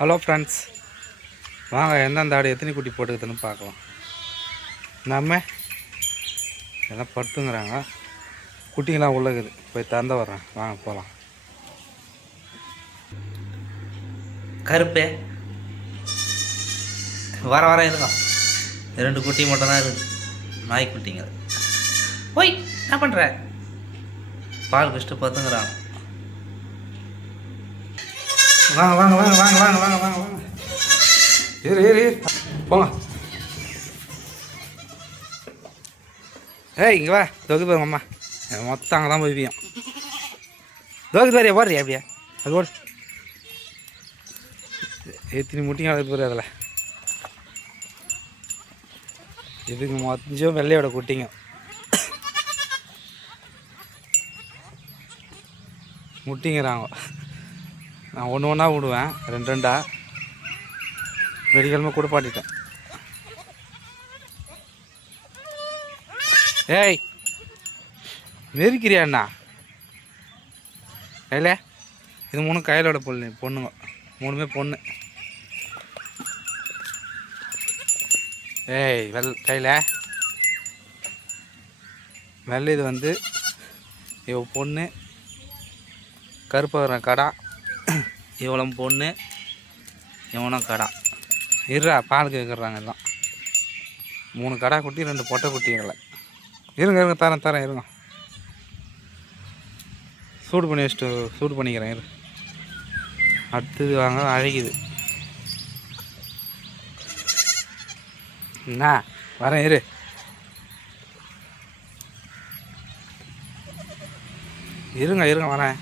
Hello friends, வாங்க எந்தெந்த ஆடு எத்தனை குட்டி போட்டுக்குதுன்னு பார்க்கலாம். நம்ம எல்லாம் படுத்துங்கிறாங்க, குட்டிங்கெல்லாம் உள்ளக்குது. போய் திறந்து வர்றேன், வாங்க போகலாம். கருப்பு வர இருங்க. 2 குட்டி மட்டும் தான் இருக்குது, நாய்க்குட்டிங்க. ஓய், என்ன பண்ணுற? பால் குடிச்சிட்டு பார்த்துங்கிறாங்க. வாங்க வாங்க வாங்க வாங்க வாங்க வாங்க வாங்க வாங்க ஏறு போங்க. இங்கே வா, தொகுதி பாருங்க அம்மா. மொத்தம் அங்கே தான் போய்வியும். தொகுதி பாரு போடுறியா அப்படியா? அது போடு. எத்தனை முட்டிங்க அது போரு. அதில் இதுக்கு மொத்தம் வெள்ளையோட குட்டிங்க. முட்டிங்கிறாங்க. நான் ஒன்று ஒன்றா விடுவேன், 2 வெடிக்கிழமை கூட பாட்டிட்டேன். ஏய், நெருக்கிறியாண்ணா கையில்? இது 3 கையிலோட பொண்ணுங்க, 3மே பொண்ணு. ஏய் கையில் வெள்ளை. இது வந்து இவ பொண்ணு, கருப்பகிற கடா. இவ்வளோ பொண்ணு, இவனும் கடா. இருறா, பால் கேட்குறாங்க எல்லாம். 3 கடா குட்டி, 2 பொட்டை குட்டிகளை. இருங்க தரேன் இருங்க. சூடு பண்ணி வச்சுட்டு சூடு பண்ணிக்கிறேன். இரு, அடுத்தது வாங்க. அழகிது என்ன வரேன். இருங்க வரேன்.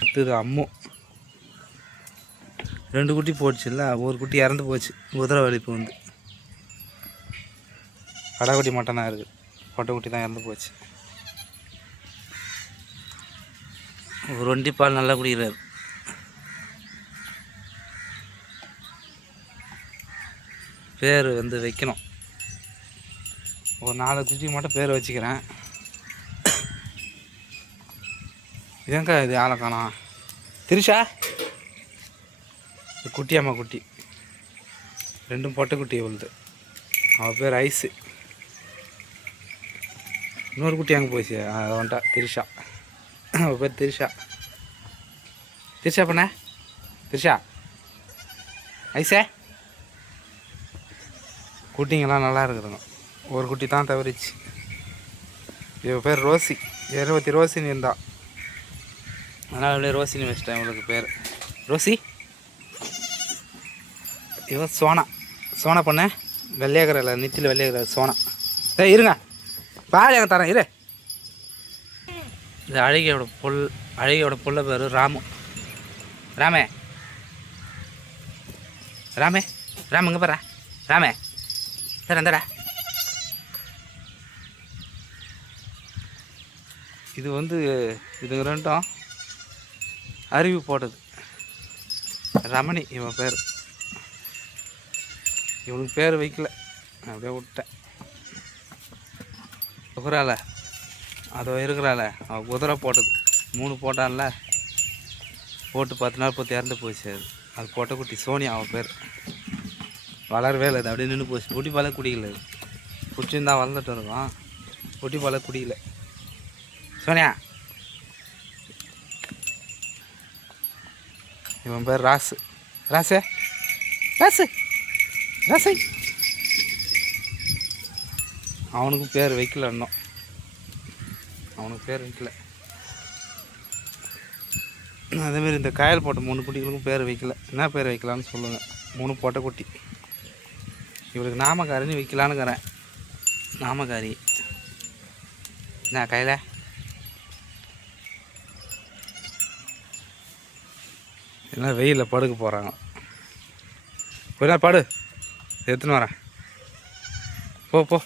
அடுத்தது அம்மு. 2 குட்டி போச்சுல்ல, ஒரு குட்டி இறந்து போச்சு. குதிரை வலிப்பு வந்து கடைக்குட்டி மட்டும் தான் இருக்குது, பொட்டை குட்டி தான் இறந்து போச்சு. ஒரு 1 பால் நல்லா குடிக்கிறார். பேர் வந்து வைக்கணும். ஒரு 4 குட்டி மட்டும் பேர் வச்சுக்கிறேன். எங்க இது ஆளை காணோம்? திரிஷா, குட்டியம்மா குட்டி. 2 பொட்டை குட்டி விழுது. அவள் பேர் ஐஸு. இன்னொரு குட்டி அங்கே போச்சு, அதை வந்துட்டா திரிஷா. அவள் பேர் திரிஷா. பண்ண திரிஷா ஐஸே. குட்டிங்கெல்லாம் நல்லா இருக்குதுங்க. ஒரு குட்டி தான் தவறிச்சு. இவள் பேர் ரோசி. 20 ரோசின்னு இருந்தா, அதனால் அப்படியே ரோசின்னு வச்சிட்டேன். இவளுக்கு பேர் ரோசி. இவன் சோனா பண்ண. வெள்ளையாகரில் நெத்தியில் வெள்ளையாகிற சோனா. இருங்க, பால் எங்கே தரேன். இது அழகியோட புள்ள பேர் ராமு. ராமே இங்கே பாரு. ராமே சார் அந்தடா. இது வந்து இது 2 அருவி போட்டது. ரமணி இவன் பேர். இவனுக்கு பேர் வைக்கல, அப்படியே விட்டேன். குதிரால அதோ இருக்கிறாள், அவள் குதிரை போட்டது. 3 போட்டான்ல, போட்டு 10 நாள் பொறுத்து இறந்து போச்சு. அது பொட்டை குட்டி சோனியா அவன் பேர். வளரவே இல்லை, அது அப்படியே நின்று போச்சு. குட்டி பாலை குடிக்கல. குடிச்சுருந்தா வளர்ந்துட்டு இருக்கோம், குட்டி பாலை குடிக்கல. சோனியா. இவன் பேர் ராசை. அவனுக்கு பேர் வைக்கல இன்னும். அவனுக்கு பேர் வைக்கல. அதேமாரி இந்த காயல் போட்ட 3 குட்டிகளுக்கும் பேர் வைக்கல. என்ன பேர் வைக்கலான்னு சொல்லுங்கள். 3 பொட்டை குட்டி. இவளுக்கு நாமக்காரின்னு வைக்கலான்னுக்கிறேன். நாமக்காரி என்ன கையில்? என்ன வெயிலில் படுக்க போகிறாங்க. கொஞ்ச நேரம் படு, எடுத்துன்னு வரேன். போ.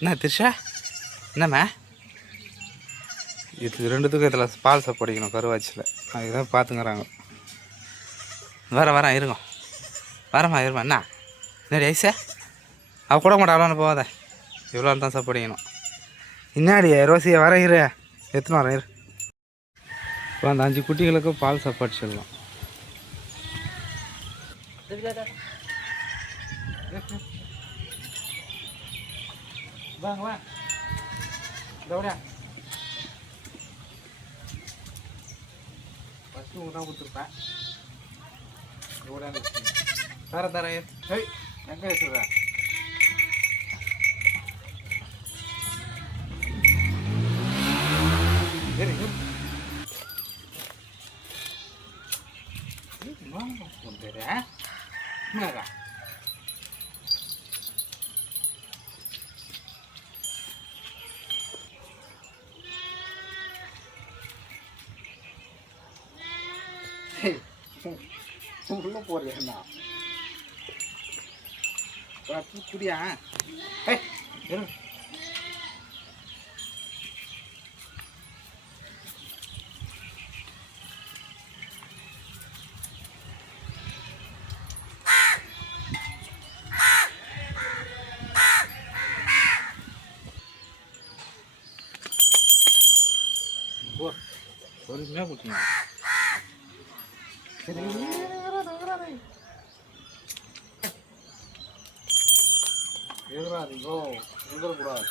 என்ன திரிஷா, என்னம்மா? இது 2த்துக்கும் இதில் பால் சாப்பிடிக்கணும் கருவாச்சியில். அதுதான் பார்த்துங்கிறாங்க. வரேன் இருங்க. வரம்மா என்ன என்னடி ஐசா? அவள் கூட மாட்டாளான்னு போகாத. இவ்வளோ தான் சாப்பிடிக்கணும். இன்னாடி ரோசியை வர எடுத்துன்னு வரேன். இப்போ அந்த 5 குட்டிகளுக்கும் பால் சாப்பாடு சொல்லலாம். வாங்க வா இதோட ஃபஸ்ட்டு உணவு கொடுத்துருப்பேன். தர ஏய் எங்கே வச்சுருக்க? சரி என்னடா உள்ள போறியா? குடியா? பொறுமையாக குடிச்சிங்க. சரி எதிராதீங்கோ எதிரக்கூடாது.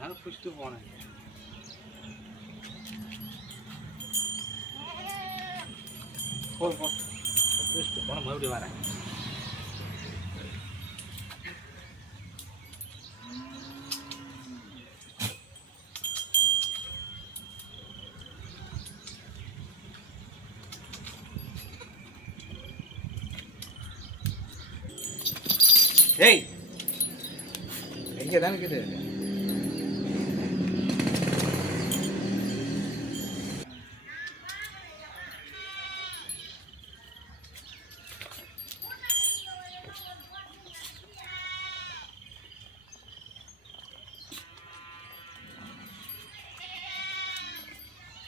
நான் பிடிச்சிட்டு போனேன். போ பிடிச்சிட்டு போன மறுபடியும் வரேன். ஏய் எங்கே தானே இருக்குது?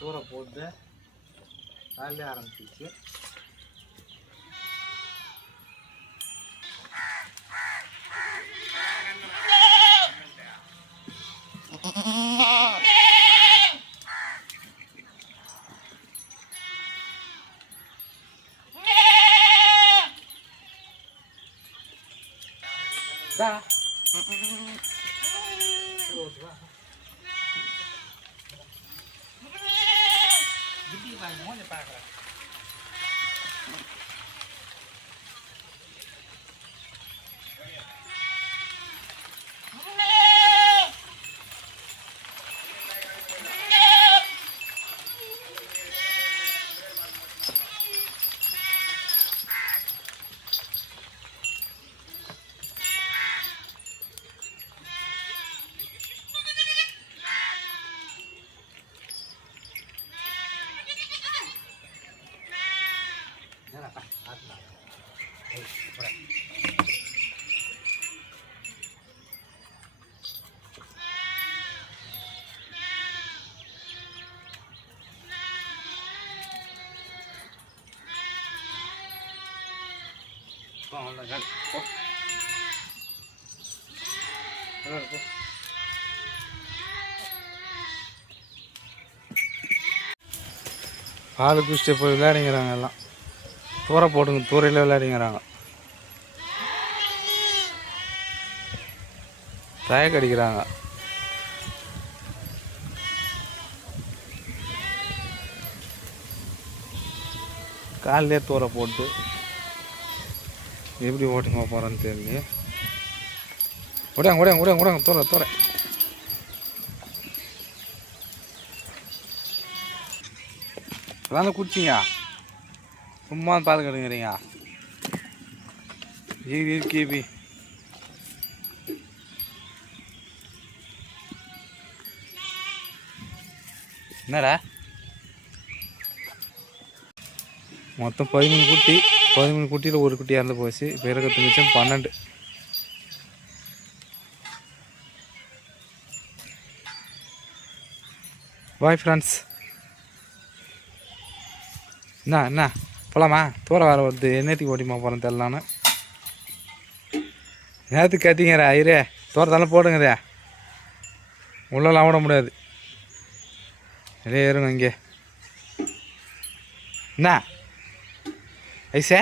சூறை போட்டு காலையிலே ஆரம்பிச்சிச்சு. பார்க்குறேன். பால் குடிச்சிட்டு போய் விளையாடிங்கிறாங்க. எல்லாம் தூர போட்டுங்க, தூரையில் விளையாடிங்கிறாங்க. தயக்க அடிக்கிறாங்க. காலிலே தூர போட்டு எப்படி ஓட்டுங்க போகிறேன்னு தெரியல. உடையாங்க தூர அதான் குடிச்சிங்க. சும்மா பால் கடுங்கிறீங்க. கேபி என்னடா மொத்தம் 13 குட்டி. 13 குட்டியில் ஒரு குட்டி இறந்து போச்சு. இப்போ இருக்கிறது மிச்சம் 12. Bye friends. என்ன போகலாமா? தூர வர வருது, என்னத்துக்கு ஓட்டிமா போகிறேன் தெரியலான்னு. நேரத்துக்கு கத்திங்கிறா ஐரே, தூரத்தாலும் போடுங்கதே, உள்ளெல்லாம் விட முடியாது. நிறைய இருங்க இங்கே. என்ன ஐசே